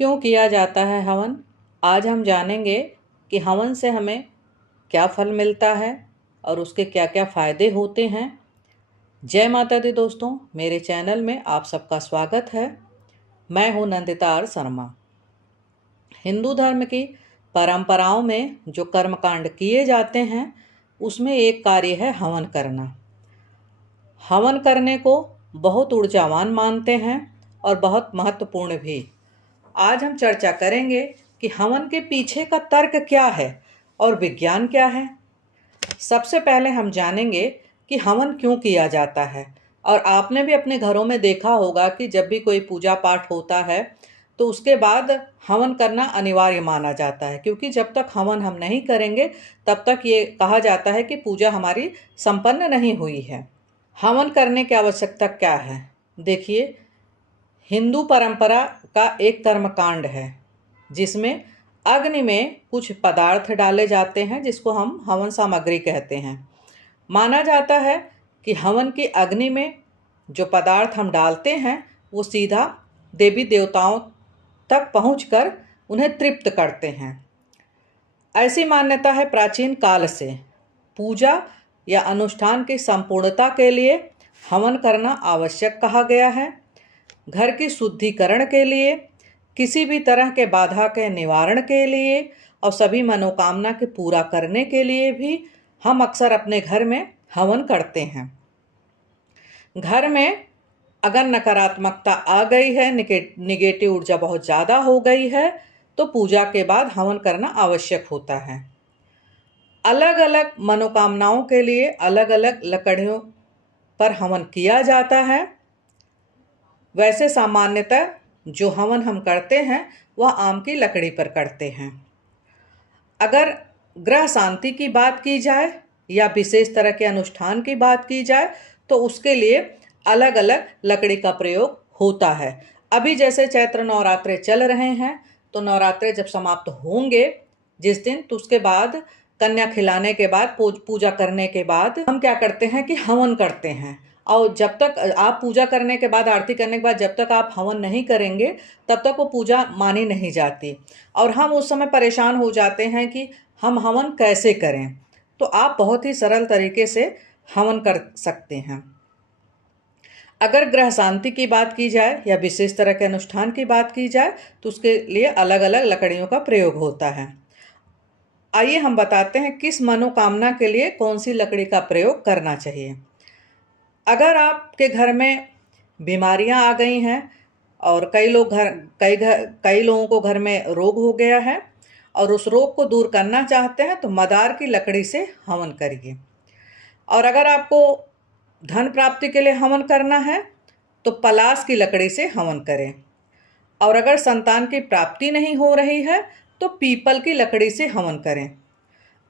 क्यों किया जाता है हवन? आज हम जानेंगे कि हवन से हमें क्या फल मिलता है और उसके क्या क्या फ़ायदे होते हैं। जय माता दी दोस्तों, मेरे चैनल में आप सबका स्वागत है। मैं हूँ नंदिता आर शर्मा। हिंदू धर्म की परंपराओं में जो कर्मकांड किए जाते हैं उसमें एक कार्य है हवन करना। हवन करने को बहुत ऊर्जावान मानते हैं और बहुत महत्वपूर्ण भी। आज हम चर्चा करेंगे कि हवन के पीछे का तर्क क्या है और विज्ञान क्या है। सबसे पहले हम जानेंगे कि हवन क्यों किया जाता है। और आपने भी अपने घरों में देखा होगा कि जब भी कोई पूजा पाठ होता है तो उसके बाद हवन करना अनिवार्य माना जाता है, क्योंकि जब तक हवन हम नहीं करेंगे तब तक ये कहा जाता है कि पूजा हमारी संपन्न नहीं हुई है। हवन करने की आवश्यकता क्या है? देखिए, हिंदू परंपरा का एक कर्मकांड है जिसमें अग्नि में कुछ पदार्थ डाले जाते हैं जिसको हम हवन सामग्री कहते हैं। माना जाता है कि हवन की अग्नि में जो पदार्थ हम डालते हैं वो सीधा देवी देवताओं तक पहुंचकर उन्हें तृप्त करते हैं। ऐसी मान्यता है प्राचीन काल से। पूजा या अनुष्ठान की संपूर्णता के लिए हवन करना आवश्यक कहा गया है। घर की शुद्धिकरण के लिए, किसी भी तरह के बाधा के निवारण के लिए और सभी मनोकामना के पूरा करने के लिए भी हम अक्सर अपने घर में हवन करते हैं। घर में अगर नकारात्मकता आ गई है, निगेटिव ऊर्जा बहुत ज़्यादा हो गई है, तो पूजा के बाद हवन करना आवश्यक होता है। अलग अलग मनोकामनाओं के लिए अलग अलग लकड़ियों पर हवन किया जाता है। वैसे सामान्यतः जो हवन हम करते हैं वह आम की लकड़ी पर करते हैं। अगर ग्रह शांति की बात की जाए या विशेष तरह के अनुष्ठान की बात की जाए तो उसके लिए अलग अलग लकड़ी का प्रयोग होता है। अभी जैसे चैत्र नवरात्रे चल रहे हैं तो नवरात्रे जब समाप्त होंगे जिस दिन, तो उसके बाद कन्या खिलाने के बाद, पूजा करने के बाद हम क्या करते हैं कि हवन करते हैं। और जब तक आप पूजा करने के बाद, आरती करने के बाद जब तक आप हवन नहीं करेंगे तब तक वो पूजा मानी नहीं जाती। और हम उस समय परेशान हो जाते हैं कि हम हवन कैसे करें। तो आप बहुत ही सरल तरीके से हवन कर सकते हैं। अगर ग्रह शांति की बात की जाए या विशेष तरह के अनुष्ठान की बात की जाए तो उसके लिए अलग अलग लकड़ियों का प्रयोग होता है। आइए हम बताते हैं किस मनोकामना के लिए कौन सी लकड़ी का प्रयोग करना चाहिए। अगर आपके घर में बीमारियां आ गई हैं और कई लोगों को घर में रोग हो गया है और उस रोग को दूर करना चाहते हैं तो मदार की लकड़ी से हवन करिए। और अगर आपको धन प्राप्ति के लिए हवन करना है तो पलाश की लकड़ी से हवन करें। और अगर संतान की प्राप्ति नहीं हो रही है तो पीपल की लकड़ी से हवन करें।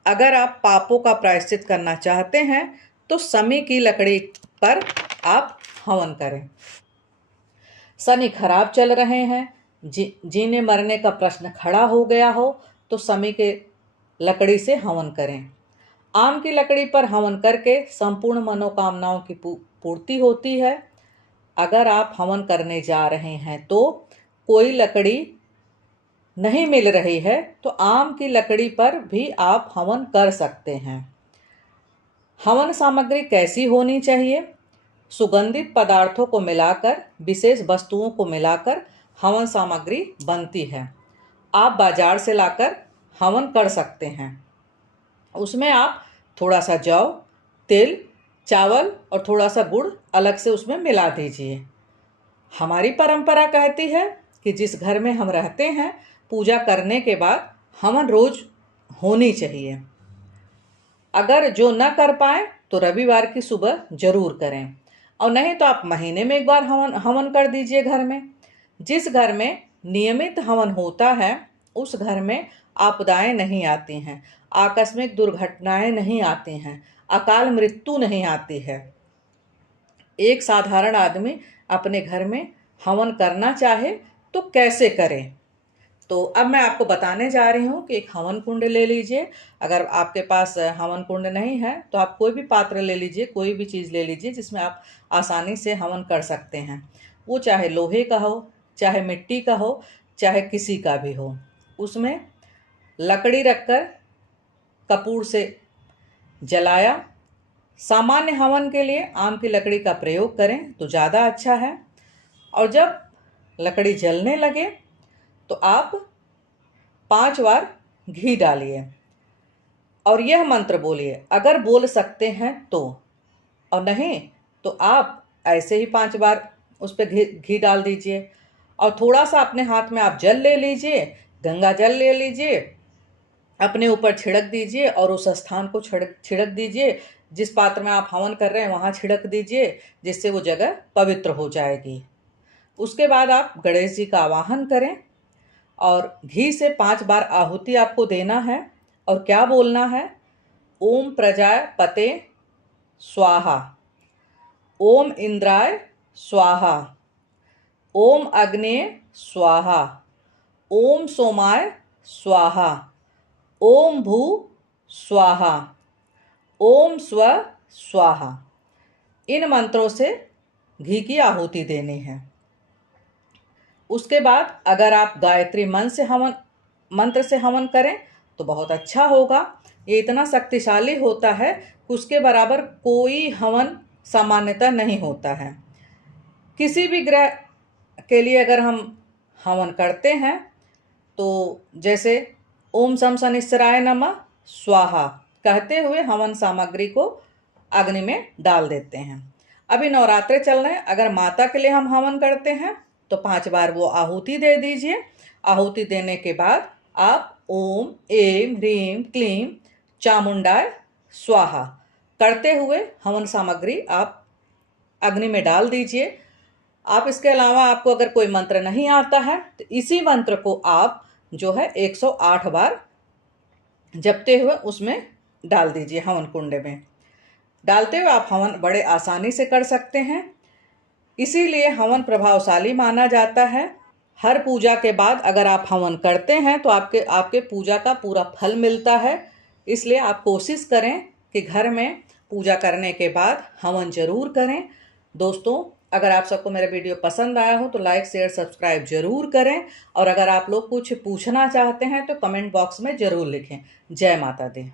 अगर आप पापों का प्रायश्चित करना चाहते हैं तो शमी की लकड़ी पर आप हवन करें। शनि खराब चल रहे हैं, जीने मरने का प्रश्न खड़ा हो गया हो तो शमी के लकड़ी से हवन करें। आम की लकड़ी पर हवन करके संपूर्ण मनोकामनाओं की पूर्ति होती है। अगर आप हवन करने जा रहे हैं तो कोई लकड़ी नहीं मिल रही है तो आम की लकड़ी पर भी आप हवन कर सकते हैं। हवन सामग्री कैसी होनी चाहिए? सुगंधित पदार्थों को मिलाकर, विशेष वस्तुओं को मिलाकर हवन सामग्री बनती है। आप बाजार से लाकर हवन कर सकते हैं। उसमें आप थोड़ा सा जौ, तिल, चावल और थोड़ा सा गुड़ अलग से उसमें मिला दीजिए। हमारी परंपरा कहती है कि जिस घर में हम रहते हैं पूजा करने के बाद हवन रोज होनी चाहिए। अगर जो न कर पाए तो रविवार की सुबह जरूर करें, और नहीं तो आप महीने में एक बार हवन कर दीजिए घर में। जिस घर में नियमित हवन होता है उस घर में आपदाएं नहीं आती हैं, आकस्मिक दुर्घटनाएं नहीं आती हैं, अकाल मृत्यु नहीं आती है। एक साधारण आदमी अपने घर में हवन करना चाहे तो कैसे करें, तो अब मैं आपको बताने जा रही हूँ कि एक हवन कुंड ले लीजिए। अगर आपके पास हवन कुंड नहीं है तो आप कोई भी पात्र ले लीजिए, कोई भी चीज़ ले लीजिए जिसमें आप आसानी से हवन कर सकते हैं। वो चाहे लोहे का हो चाहे मिट्टी का हो, चाहे किसी का भी हो, उसमें लकड़ी रखकर कपूर से जलाया। सामान्य हवन के लिए आम की लकड़ी का प्रयोग करें तो ज़्यादा अच्छा है। और जब लकड़ी जलने लगे तो आप 5 बार घी डालिए और यह मंत्र बोलिए, अगर बोल सकते हैं तो, और नहीं तो आप ऐसे ही 5 बार उस पर घी डाल दीजिए। और थोड़ा सा अपने हाथ में आप जल ले लीजिए, गंगा जल ले लीजिए, अपने ऊपर छिड़क दीजिए और उस स्थान को छिड़क दीजिए। जिस पात्र में आप हवन कर रहे हैं वहाँ छिड़क दीजिए, जिससे वो जगह पवित्र हो जाएगी। उसके बाद आप गणेश जी का आवाहन करें और घी से 5 बार आहुति आपको देना है। और क्या बोलना है? ओम प्रजापते स्वाहा, ओम इंद्राय स्वाहा, ओम अग्नेय स्वाहा, ओम सोमाय स्वाहा, ओम भू स्वाहा, ओम स्व स्वाहा। इन मंत्रों से घी की आहुति देनी है। उसके बाद अगर आप गायत्री मंत्र से हवन करें तो बहुत अच्छा होगा। ये इतना शक्तिशाली होता है कि उसके बराबर कोई हवन सामान्यतः नहीं होता है। किसी भी ग्रह के लिए अगर हम हवन करते हैं तो जैसे ओम सम शनिश्चराय नमः स्वाहा कहते हुए हवन सामग्री को अग्नि में डाल देते हैं। अभी नवरात्रे चल रहे हैं, अगर माता के लिए हम हवन करते हैं तो 5 बार वो आहुति दे दीजिए। आहुति देने के बाद आप ओम ऐं ह्रीं क्लीं चामुंडाय स्वाहा करते हुए हवन सामग्री आप अग्नि में डाल दीजिए। आप इसके अलावा आपको अगर कोई मंत्र नहीं आता है तो इसी मंत्र को आप जो है 108 बार जपते हुए उसमें डाल दीजिए, हवन कुंड में डालते हुए आप हवन बड़े आसानी से कर सकते हैं। इसीलिए हवन प्रभावशाली माना जाता है। हर पूजा के बाद अगर आप हवन करते हैं तो आपके पूजा का पूरा फल मिलता है। इसलिए आप कोशिश करें कि घर में पूजा करने के बाद हवन जरूर करें। दोस्तों, अगर आप सबको मेरा वीडियो पसंद आया हो तो लाइक शेयर सब्सक्राइब जरूर करें। और अगर आप लोग कुछ पूछना चाहते हैं तो कमेंट बॉक्स में ज़रूर लिखें। जय माता दी।